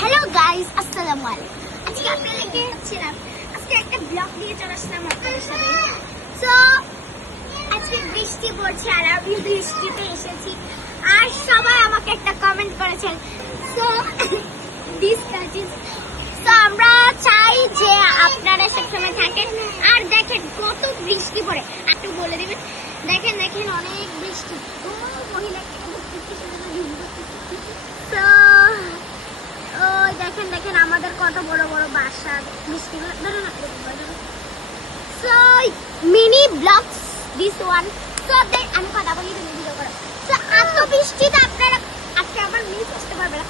Hello guys, আসসালামু আলাইকুম। আজকে আপনাদেরকে আজকে একটা ব্লগ নিয়ে চলে আসলাম আপনাদের সাথে। সো আজকে বৃষ্টি পড়ছে আর আমি বৃষ্টিতে এসেছি, আর সবাই আমাকে একটা কমেন্ট করেছেন। সো দিস কাজিনস, তো আমরা চাই যে আপনারা সবসময় থাকেন। আর দেখেন কত বৃষ্টি পড়ে, একটু বলে দিবেন। দেখেন দেখেন অনেক বৃষ্টি। ও মহিলাকে দেখেন দেখেন আমাদের কত বড় বড় বাসা, বৃষ্টি mini blogs this one. So আমি কথা বলি, তুমি ভিডিও করো। সো এত বৃষ্টিতে আপনারা আজকে আবার মিস করতে পারবে না।